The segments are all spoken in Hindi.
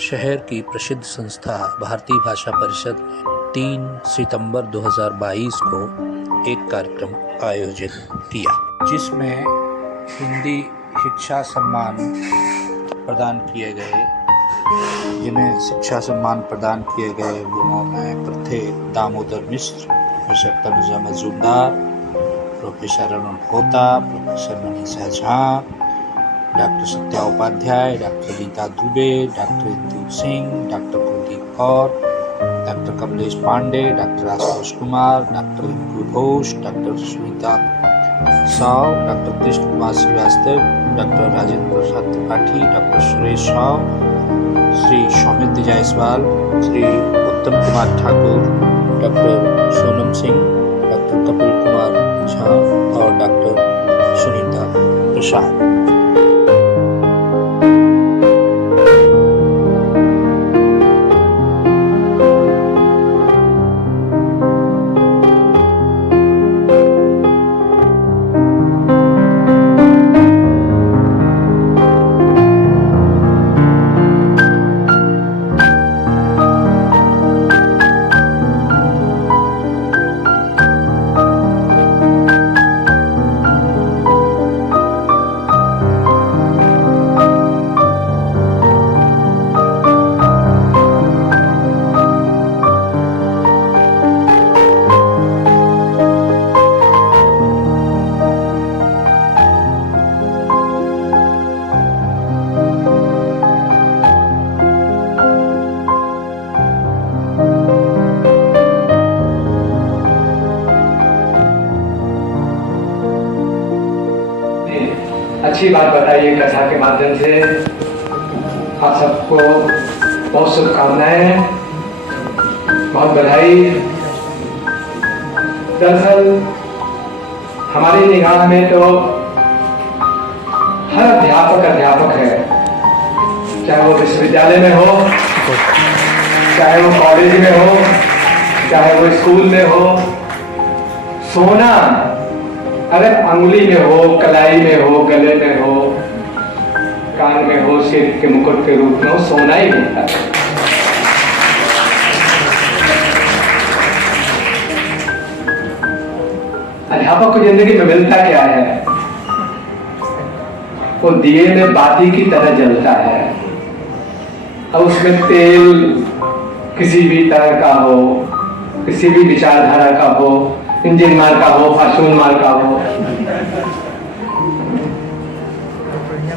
शहर की प्रसिद्ध संस्था भारतीय भाषा परिषद ने 3 सितंबर 2022 को एक कार्यक्रम आयोजित किया, जिसमें हिंदी शिक्षा सम्मान प्रदान किए गए। जिन्हें शिक्षा सम्मान प्रदान किए गए वो थे Damodar Mishra, professor Tanuja Majumdar, professor Arun Hota, professor Manisha Jha, doctor Satya Upadhyay, doctor Geeta Dubey, doctor Indu Singh, doctor Kuldeep Kaur, doctor Kamlesh Pandey, doctor Ashutosh Kumar, doctor Indu Ghosh, doctor Sunita Sao, doctor Krishna Kumar Srivastava, doctor Rajendra Prasad Tripathi, doctor Suresh Rao, Shri Saumitra Jaiswal, Shri Uttam Kumar Thakur, doctor Sonam Singh, doctor Kapil Kumar Jha और डॉक्टर सुनीता प्रसाद। अच्छी बात बताइए कथा के माध्यम से। आप सबको बहुत शुभकामनाएं, बहुत बधाई। दरअसल हमारी निगाह में तो हर अध्यापक है, चाहे वो विश्वविद्यालय में हो, चाहे वो कॉलेज में हो, चाहे वो स्कूल में हो। सोना अगर अंगुली में हो, कलाई में हो, गले में हो, कान में हो, सिर के मुकुट के रूप में हो, सोना ही होता है। अध्यापक को जिंदगी में मिलता क्या है? वो दिए में बाती की तरह जलता है। अब उसमें तेल किसी भी तरह का हो, किसी भी विचारधारा का हो, इंजन मार का हो, फार्चून मार का हो,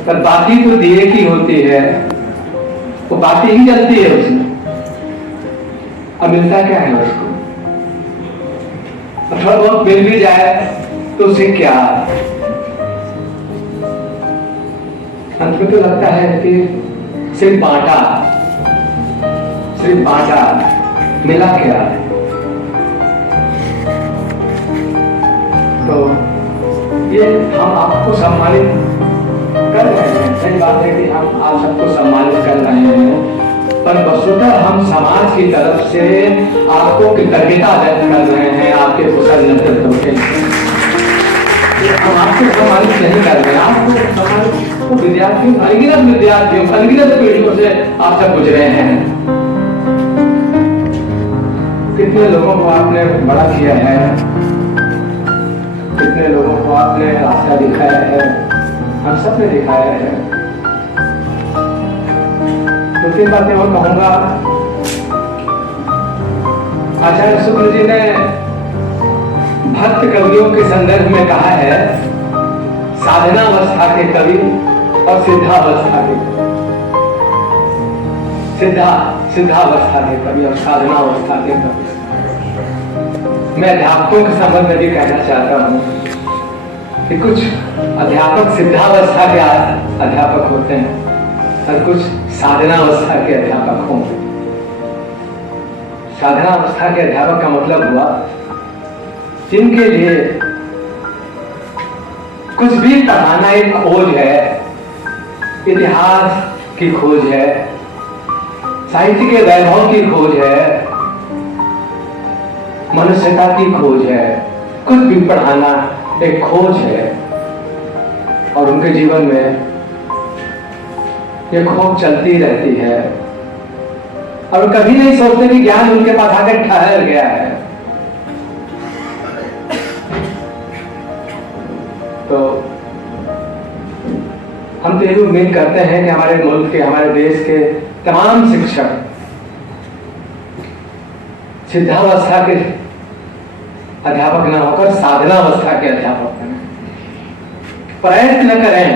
पर बाती तो दिए की होती है, वो बाती ही जलती है उसमें। अब मिलता क्या है उसको? थोड़ा बहुत मिल भी जाए तो उसे क्या? अंत में तो लगता है कि सिर्फ बांटा, मिला क्या? तो ये हम आपको सम्मानित कर रहे हैं। सही बात है कि हम आप सबको सम्मानित कर रहे हैं, पर वस्तुतः हम समाज की तरफ से आपको कृतज्ञता व्यक्त कर रहे हैं आपके कुशल नेतृत्व के। हम आपको सम्मानित नहीं कर रहे हैं, आपको सम्मानित विद्यार्थियों, अनगिनत पीढ़ियों से आप सब गुजरे हैं। कितने लोगों को आपने बड़ा किया है, कितने लोगों को आपने रास्ता दिखाया है, हम सब ने दिखाया है। दो तीन बातें और कहूंगा। आचार्य शुक्ल जी ने भक्त कवियों के संदर्भ में कहा है, साधनावस्था के कवि और सिद्धावस्था के कवि और साधनावस्था के कवि। मैं अध्यापकों के संबंध में भी कहना चाहता हूँ कि कुछ अध्यापक सिद्धावस्था के अध्यापक होते हैं और कुछ साधनावस्था के अध्यापक होंगे। साधनावस्था के अध्यापक का मतलब हुआ जिनके लिए कुछ भी पढ़ाना एक खोज है, इतिहास की खोज है, साहित्य के वैभव की खोज है, मनुष्यता की खोज है। कुछ भी पढ़ाना एक खोज है और उनके जीवन में ये खोज चलती रहती है। और कभी नहीं सोचते कि ज्ञान उनके पास आकर ठहर गया है। तो हम तो यही उम्मीद करते हैं कि हमारे मुल्क के, हमारे देश के तमाम शिक्षक सिद्धावस्था के अध्यापक न होकर साधनावस्था के अध्यापक बने, प्रयत्न करें।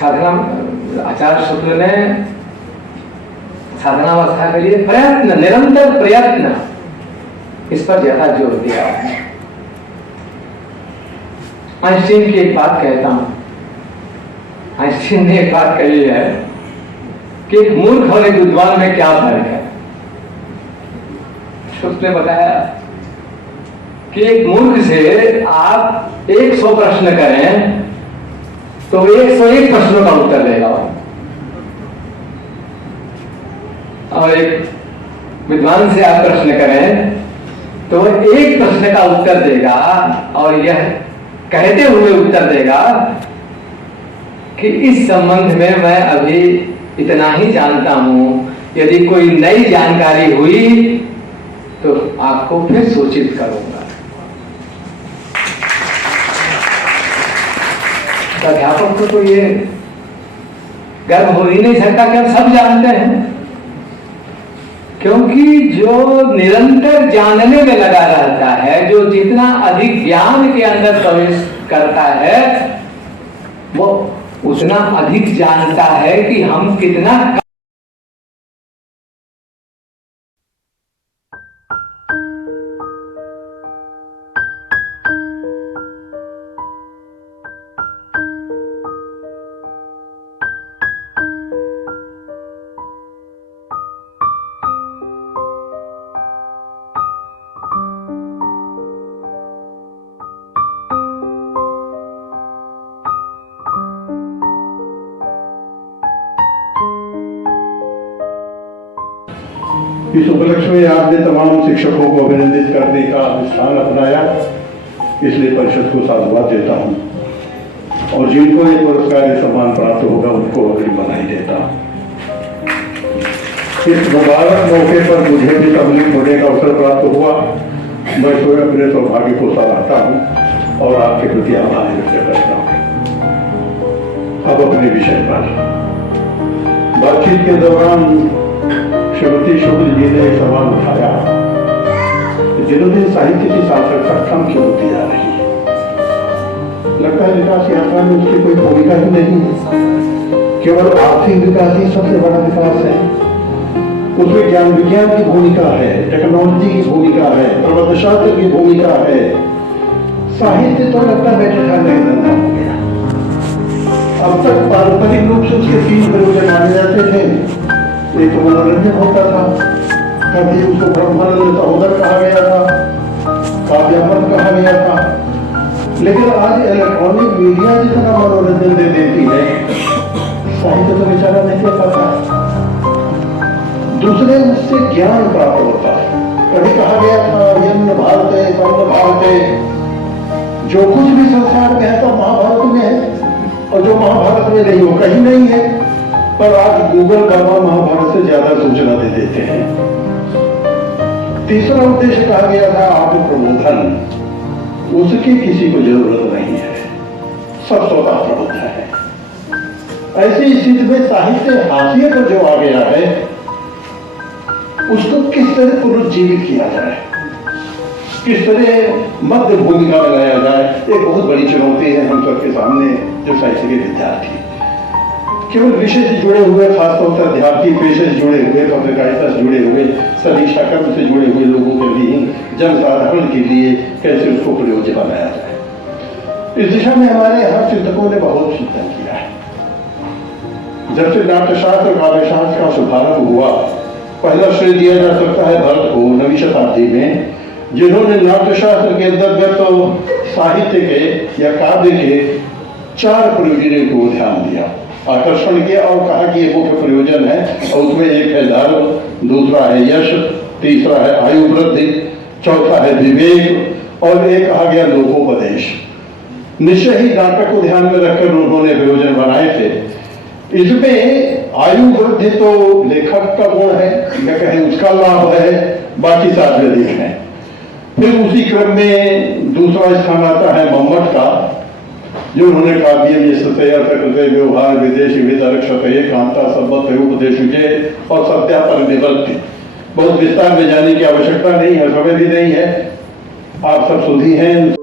साधना, आचार्य शुक्ल ने साधनावस्था के लिए प्रयत्न, निरंतर प्रयत्न, इस पर ज्यादा जोर दिया है। आइंस्टीन की एक बात कहता हूं, आइंस्टीन ने एक बात कही है कि एक मूर्ख और एक विद्वान में क्या फर्क है। उसने बताया कि एक मूर्ख से आप 100 प्रश्न करें तो 101 प्रश्नों का उत्तर देगा, और एक विद्वान से आप प्रश्न करें तो एक प्रश्न का उत्तर देगा, और यह कहते हुए उत्तर देगा कि इस संबंध में मैं अभी इतना ही जानता हूं, यदि कोई नई जानकारी हुई तो आपको फिर सूचित करूंगा। अध्यापक को तो ये गर्व हो ही नहीं सकता कि हम सब जानते हैं, क्योंकि जो निरंतर जानने में लगा रहता है, जो जितना अधिक ज्ञान के अंदर प्रवेश करता है, वो उतना अधिक जानता है कि हम कितना। इस उपलक्ष्य में आपने तमाम शिक्षकों को अभिनंदित करने का स्थान अपनाया, इसलिए परिषद को साधुवाद देता हूं, और जिनको ये पुरस्कार या सम्मान प्राप्त होगा उनको अग्रिम बधाई देता हूं। इस मुबारक मौके पर मुझे भी तबलीग होने का अवसर प्राप्त हुआ। मैं स्वयं अपने सौभाग्य को सराहता हूं और आपके प्रति आभार व्यक्त करता हूं। अब अपने विषय पर बातचीत के दौरान श्रीमती शुक्ल जी ने सवाल उठाया, दिनों-दिन साहित्य की सार्थकता कम क्यों होती जा रही है। लगता है विकास यात्रा में उसकी कोई भूमिका ही नहीं है, केवल आर्थिक विकास ही सबसे बड़ा विकास है। उसमें ज्ञान विज्ञान की भूमिका है, टेक्नोलॉजी की भूमिका है, प्रबंध शास्त्र की भूमिका है। साहित्य तो लगता है बैठे ठाने धंधा हो गया। अब तक पारंपरिक रूप से उसके 3 प्रयोजन माने जाते थे। एक मनोरंजन होता था, कभी उसको ब्रह्मानंद सहोदर कहा गया था, काव्यामन कहा गया था, लेकिन आज इलेक्ट्रॉनिक मीडिया जितना मनोरंजन दे देती है, साहित्य तो बेचारा नहीं दे पाता। दूसरे उससे ज्ञान प्राप्त होता है। कभी कहा गया था यन्न भारते तन्न भारते, जो कुछ भी संसार में है तो महाभारत में है, और जो महाभारत में नहीं वो कहीं नहीं है। पर आज गूगल बाबा महाभारत से ज्यादा सूचना दे देते हैं। तीसरा उद्देश्य कहा गया था आत्म प्रबोधन, उसकी किसी को जरूरत नहीं है, सब स्वतः प्रबुद्ध है। ऐसी स्थिति में साहित्य हाशिए पर जो आ गया है, उसको किस तरह पुनर्जीवित किया जाए, किस तरह मध्य भूमिका लगाया जाए, एक बहुत बड़ी चुनौती है हम सबके सामने जो साहित्य के विद्यार्थी, केवल विषय से जुड़े हुए, खासतौर पर अध्यात्मिक पेशे से जुड़े हुए, पत्रकारिता से जुड़े हुए, समीक्षा कर्म से जुड़े हुए लोगों के लिए, जनसाधारण के लिए कैसे उसको प्रयोज्य बनाया जाए। इस दिशा में हमारे यहाँ चिंतकों ने बहुत चिंतन किया है। जब से नाट्यशास्त्र काव्यशास्त्र का शुभारंभ हुआ, पहला श्रेय दिया जा सकता है भरत को 9वीं शताब्दी में, जिन्होंने नाट्यशास्त्र के अंतर्गत साहित्य के या काव्य के 4 प्रयोजनों को ध्यान दिया, आकर्षण किया और कहा कि ये मुख्य प्रयोजन है, और उसमें एक है धर्म, दूसरा है यश, तीसरा है आयु वृद्धि, चौथा है विवेक, और एक कहा गया लोकोपदेश। निश्चय ही नाटक को ध्यान में रखकर उन्होंने प्रयोजन बनाए थे। इसमें आयु वृद्धि तो लेखक का गुण है, मैं कहें उसका लाभ है, बाकी सार्वजनिक है। फिर उसी क्रम में दूसरा स्थान आता है मम्मट का, जो उन्होंने काव्य में सतया कृत्य व्यवहार विदेशी वितरक सतये कांता संबत उपदेशुजे और सत्या पर निवृत्ति। बहुत विस्तार में जाने की आवश्यकता नहीं है, समय भी नहीं है, आप सब सुधी हैं।